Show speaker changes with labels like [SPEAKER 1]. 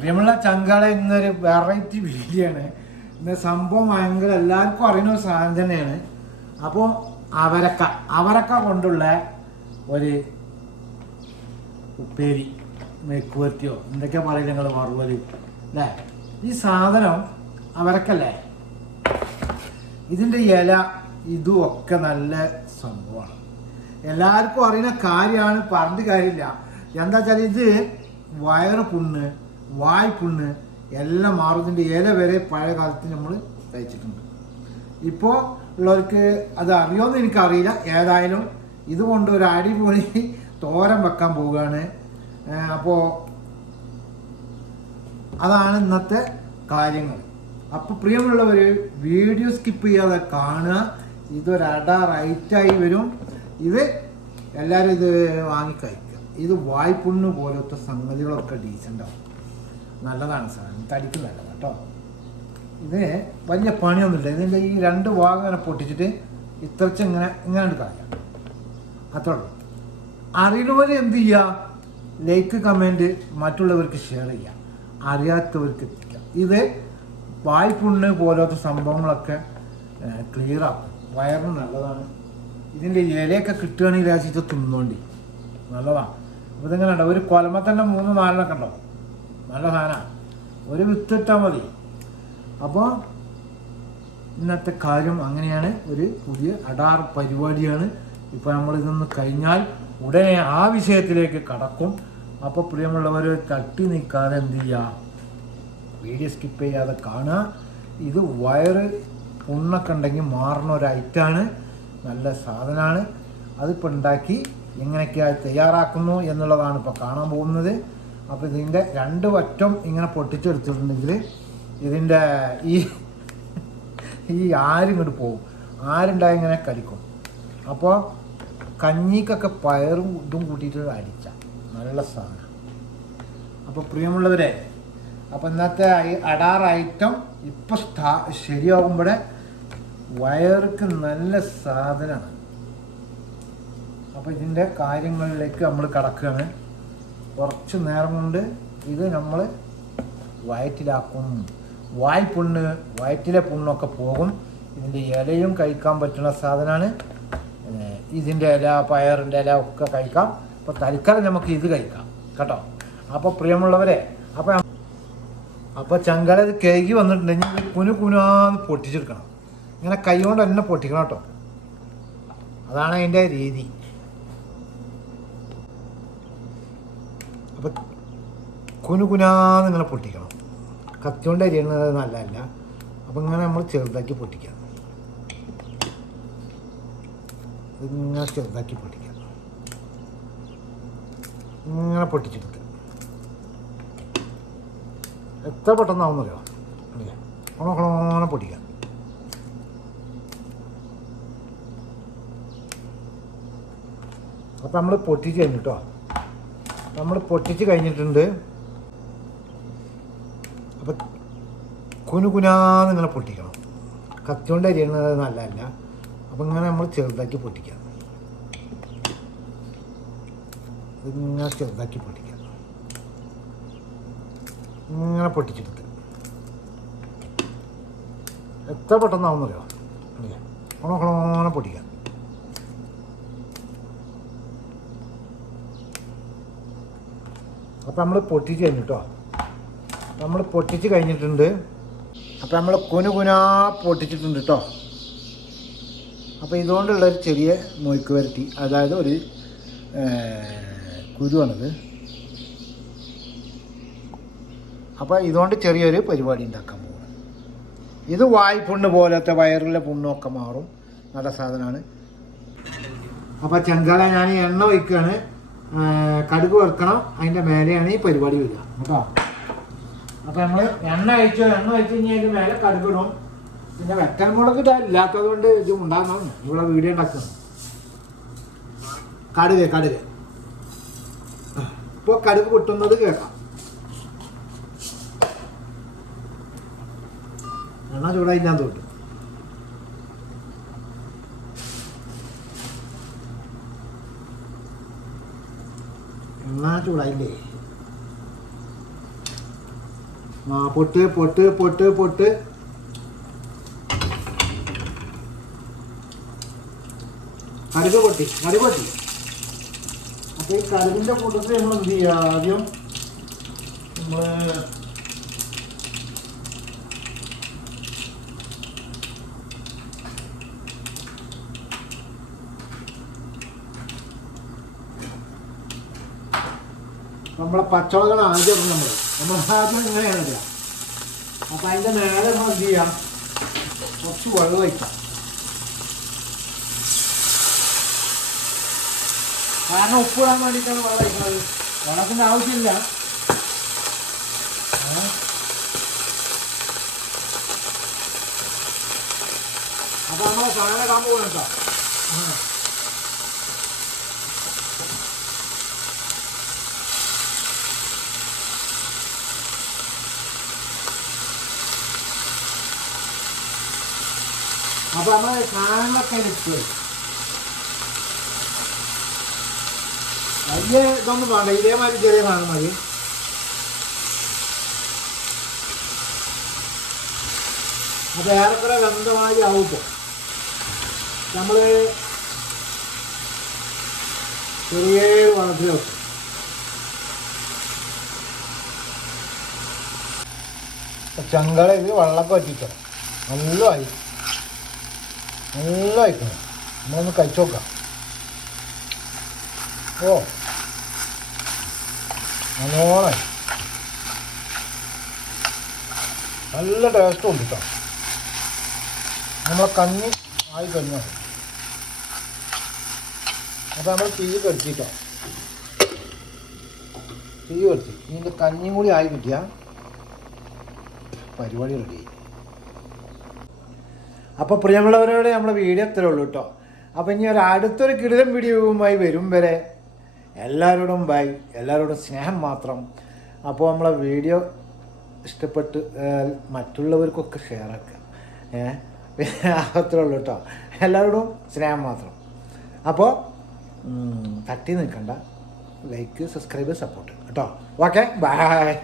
[SPEAKER 1] പ്രിയമുള്ള ചങ്കാള എന്നൊരു variety video ആണ് ഇന്ന് സംഭവം ഭയങ്കര എല്ലാവർക്കും അറിയുന്ന ഒരു സാധനം തന്നെയാണ്. അപ്പോൾ അവരക്ക അവരക്ക കൊണ്ടുള്ള ഒരു ഉപ്പേരി മെക്കുവരത്തിയോ എന്തൊക്കെയാ പറയുക നിങ്ങൾ മറുപടി? അല്ലേ? ഈ സാധനം അവരക്കല്ലേ? ഇതിന്റെ ഇല ഇതും ഒക്കെ നല്ല സംഭവമാണ്. എല്ലാവർക്കും അറിയുന്ന കാര്യമാണ് പറഞ്ഞിട്ട് കാര്യമില്ല. എന്താ വെച്ചാൽ ഇത് വയറ് പുണ്ണ് വായ് പുണ്ണ് എല്ലാം മാറുന്നതിന്റെ ഇല വരെ പഴയ കാലത്ത് നമ്മൾ തയ്ച്ചിട്ടുണ്ട്. ഇപ്പോൾ ഉള്ളവർക്ക് അത് അറിയുമെന്ന് എനിക്കറിയില്ല. ഏതായാലും ഇതുകൊണ്ട് ഒരു അടിപൊളി തോരൻ വെക്കാൻ പോവുകയാണ്. അപ്പോൾ അതാണ് ഇന്നത്തെ കാര്യങ്ങൾ. അപ്പോൾ പ്രിയമുള്ളവർ വീഡിയോ സ്കിപ്പ് ചെയ്യാതെ കാണുക. ഇതൊരട റൈറ്റായി വരും. ഇത് എല്ലാവരും ഇത് വാങ്ങിക്കഴിക്കുക. ഇത് വായ്പുണ്ണ് പോലത്തെ സംഗതികളൊക്കെ ഡീസന്റ് ആവും നല്ലതാണ് സാധനം തടിക്ക് നല്ലതാണ് കേട്ടോ. ഇത് വലിയ പണിയൊന്നുമില്ല. ഇതിന്റെ ഈ രണ്ട് ഭാഗം ഇങ്ങനെ പൊട്ടിച്ചിട്ട് ഇത്രച്ച് ഇങ്ങനെ ഇങ്ങനെ കളയാം. അത്രേ ഉള്ളൂ. അറിയുന്നവർ എന്ത് ചെയ്യുക ലൈക്ക് കമന്റ് മറ്റുള്ളവർക്ക് ഷെയർ ചെയ്യുക അറിയാത്തവർക്ക് എത്തിക്കാം. ഇത് വായ്പുണ്ണ് പോലത്തെ സംഭവങ്ങളൊക്കെ ക്ലിയർ ആക്കും. വയറിന് നല്ലതാണ്. ഇതിന്റെ ഇലയൊക്കെ കിട്ടുകയാണെങ്കിൽ രാശിച്ച് തിന്നോണ്ടി. നല്ലതാണ്. അപ്പോൾ ഇതിങ്ങനെ ഒരു കൊലമ തന്നെ മൂന്ന് നാലിനൊക്കെ ഉണ്ടോ നല്ല സാധനമാണ് ഒരു വിത്തിട്ടാൽ മതി. അപ്പോൾ ഇന്നത്തെ കാര്യം അങ്ങനെയാണ്. ഒരു പുതിയ അടാർ പരിപാടിയാണ്. ഇപ്പോൾ നമ്മളിതൊന്ന് കഴിഞ്ഞാൽ ഉടനെ ആ വിഷയത്തിലേക്ക് കടക്കും. അപ്പോൾ പ്രിയമുള്ളവർ തട്ടി നിൽക്കാതെ എന്ത് ചെയ്യുക വീഡിയോ സ്കിപ്പ് ചെയ്യാതെ കാണുക. ഇത് വയറ് പുണ്ണൊക്കെ ഉണ്ടെങ്കിൽ മാറുന്ന ഒരു ഐറ്റാണ്. നല്ല സാധനമാണ് അതിപ്പോൾ ഉണ്ടാക്കി എങ്ങനെയൊക്കെയായി തയ്യാറാക്കുന്നു എന്നുള്ളതാണ് ഇപ്പോൾ കാണാൻ പോകുന്നത്. അപ്പോൾ ഇതിന്റെ രണ്ട് വറ്റം ഇങ്ങനെ പൊട്ടിച്ചെടുത്തിട്ടുണ്ടെങ്കിൽ ഇതിന്റെ ഈ ഈ ആരിങ്ങോട്ട് പോകും ആരുണ്ടായി ഇങ്ങനെ കടിക്കും അപ്പോൾ കഞ്ഞിക്കൊക്കെ പയറും ഇതും കൂട്ടിയിട്ട് അടിച്ച. നല്ല സാധനം. അപ്പോൾ പ്രിയമുള്ളവരെ അപ്പോൾ ഇന്നത്തെ അടാർ ഐറ്റം ഇപ്പം സ്ഥാ ശരിയാകുമ്പോഴേ വയർക്ക് നല്ല സാധനമാണ് അപ്പോൾ ഇതിന്റെ കാര്യങ്ങളിലേക്ക് നമ്മൾ കടക്കുകയാണ് കുറച്ച് നേരം കൊണ്ട് ഇത് നമ്മൾ വയറ്റിലാക്കും. വായ് പുണ്ണ് വയറ്റിലെ പുണ്ണൊക്കെ പോകും. ഇതിന്റെ ഇലയും കഴിക്കാൻ പറ്റുന്ന സാധനമാണ് ഇതിന്റെ ഇല പയറിന്റെ ഇല ഒക്കെ കഴിക്കാം. അപ്പോൾ തൽക്കാലം നമുക്ക് ഇത് കഴിക്കാം കേട്ടോ? അപ്പോൾ പ്രിയമുള്ളവരെ അപ്പോൾ അപ്പോൾ ചങ്കല ഇത് കേക്ക് വന്നിട്ടുണ്ടെങ്കിൽ കുനു കുനാന്ന് പൊട്ടിച്ചെടുക്കണം. ഇങ്ങനെ കൈ കൊണ്ട് തന്നെ പൊട്ടിക്കണം കേട്ടോ. അതാണ് അതിന്റെ രീതി അപ്പം കുനു കുനാന്ന് ഇങ്ങനെ പൊട്ടിക്കണം. കത്തി കൊണ്ട് അരിയുന്നത് നല്ലതല്ല. അപ്പം ഇങ്ങനെ നമ്മൾ ചെറുതാക്കി പൊട്ടിക്കാം. ഇങ്ങനെ ചെറുതാക്കി പൊട്ടിക്കാം. ഇങ്ങനെ പൊട്ടിച്ചെടുക്കുക എത്ര പെട്ടെന്നാവുന്നറിയോ? ഓണോണോനെ പൊട്ടിക്കാം. അപ്പം നമ്മൾ പൊട്ടിച്ച് കഴിഞ്ഞിട്ടോ? നമ്മൾ പൊട്ടിച്ച് കഴിഞ്ഞിട്ടുണ്ട് അപ്പം കുനുകുനാന്ന് ഇങ്ങനെ പൊട്ടിക്കണം. കത്തിയോണ്ട് അരിയണത് നല്ലതല്ല. അപ്പം ഇങ്ങനെ നമ്മൾ ചെറുതാക്കി പൊട്ടിക്കാം. ഇങ്ങനെ ചെറുതാക്കി പൊട്ടിക്കാം. ഇങ്ങനെ പൊട്ടിച്ചെടുത്ത്. എത്ര പെട്ടെന്നാവുന്നറിയോ? അറിയാം ഓണോണോനെ പൊട്ടിക്കാം. അപ്പം നമ്മൾ പൊട്ടിച്ച് കഴിഞ്ഞിട്ടോ? നമ്മൾ പൊട്ടിച്ച് കഴിഞ്ഞിട്ടുണ്ട്. അപ്പം നമ്മൾ കുനു കുനാ പൊട്ടിച്ചിട്ടുണ്ട് കേട്ടോ അപ്പോൾ ഇതുകൊണ്ടുള്ളൊരു ചെറിയ മൊയ്ക്ക് വരട്ടി. അതായത് ഒരു കുരുവാണിത്. അപ്പോൾ ഇതുകൊണ്ട് ചെറിയൊരു പരിപാടി ഉണ്ടാക്കാൻ പോകും ഇത് വായ്പുണ്ണ് പോലത്തെ വയറിലെ പുണ്ണൊക്കെ മാറും. നല്ല സാധനമാണ് അപ്പോൾ ചെങ്കാല ഞാൻ എണ്ണ ഒഴിക്കുകയാണ് കടുക് വറുക്കണം. അതിന്റെ മേലെയാണ് ഈ പരിപാടി വരിക. കേട്ടോ? അപ്പോൾ നമ്മൾ എണ്ണ അയച്ചോ എണ്ണ അയച്ചു കഴിഞ്ഞാൽ മേലെ കടുക് പിന്നെ വെക്കൽ മുളക് ഇല്ലാത്തത് കൊണ്ട് ഇത് ഉണ്ടാകണം ഇവിടെ വീഡിയോ ഉണ്ടാക്കണം കടുക് കടുക്. ഇപ്പോൾ കടുക് പൊട്ടുന്നത് കേൾക്കാം. എണ്ണ ചൂടായില്ലാന്ന് തോട്ടു എണ്ണ ചൂടായില്ലേ ആ പൊട്ട് പൊട്ട് പൊട്ട് പൊട്ട്. കടുക് പൊട്ടി കടുക് പൊട്ടി. അപ്പൊ ഈ കടുകിന്റെ കൂട്ടത്തിൽ നമ്മൾ എന്ത് ചെയ്യുക? ആദ്യം നമ്മൾ നമ്മളെ പച്ചമുളകാണ് ആദ്യം നമ്മൾ നമ്മൾ ആദ്യം ഇങ്ങനെയാണ് ഇടുക അപ്പം അതിന്റെ മേലെ നമ്മൾ എന്ത് ചെയ്യാം? കുറച്ച് വെള്ളം വയ്ക്കാം കാരണം ഉപ്പിടാൻ വേണ്ടിയിട്ടാണ് വെള്ളം വയ്ക്കുന്നത് വെള്ളത്തിന്റെ ആവശ്യമില്ല. അപ്പോൾ നമ്മൾ സാധനം ഇടാൻ കേട്ടോ ആ. അപ്പൊ നമ്മൾ സാധനങ്ങളൊക്കെ ഇട്ട് വലിയ ഇതൊന്നും വേണ്ട. ഇതേമാതിരി ചെറിയ സാധനം മതി. അപ്പൊ ഏറെക്കുറെ ആവും. ആവുമ്പോൾ നമ്മൾ ചെറിയ വളത്തിൽ വെക്കും ചങ്കള ഇത് വെള്ളമൊക്കെ വറ്റിക്കണം. നല്ലതായി. നല്ല അയക്കണം നമ്മളൊന്ന് കഴിച്ചു ഓ. നല്ലോണമായി നല്ല ടേസ്റ്റും ഉണ്ട് കേട്ടോ നമ്മളെ കഞ്ഞി ആയി കഴിഞ്ഞാൽ അപ്പോൾ നമ്മൾ തീ കടിച്ചിട്ടോ തീ കടിച്ച് ഇതിന്റെ കഞ്ഞിയും കൂടി ആയി പരിപാടി റെഡി അപ്പോൾ പ്രിയമുള്ളവരോട് നമ്മളെ വീഡിയോ ഇത്രേ ഉള്ളൂ കേട്ടോ അപ്പോൾ ഇനി ഒരു അടുത്തൊരു കിടിലം വീഡിയോവുമായി വരും വരെ എല്ലാവരോടും ബൈ എല്ലാവരോടും സ്നേഹം മാത്രം. അപ്പോൾ നമ്മളെ വീഡിയോ ഇഷ്ടപ്പെട്ട് മറ്റുള്ളവർക്കൊക്കെ ഷെയർ ആക്കുക ഏഹ് അത്രേ ഉള്ളൂ കേട്ടോ എല്ലാവരോടും സ്നേഹം മാത്രം. അപ്പോൾ തട്ടി നിൽക്കണ്ട. ലൈക്ക് സബ്സ്ക്രൈബ് സപ്പോർട്ട് കേട്ടോ ഓക്കെ ബൈ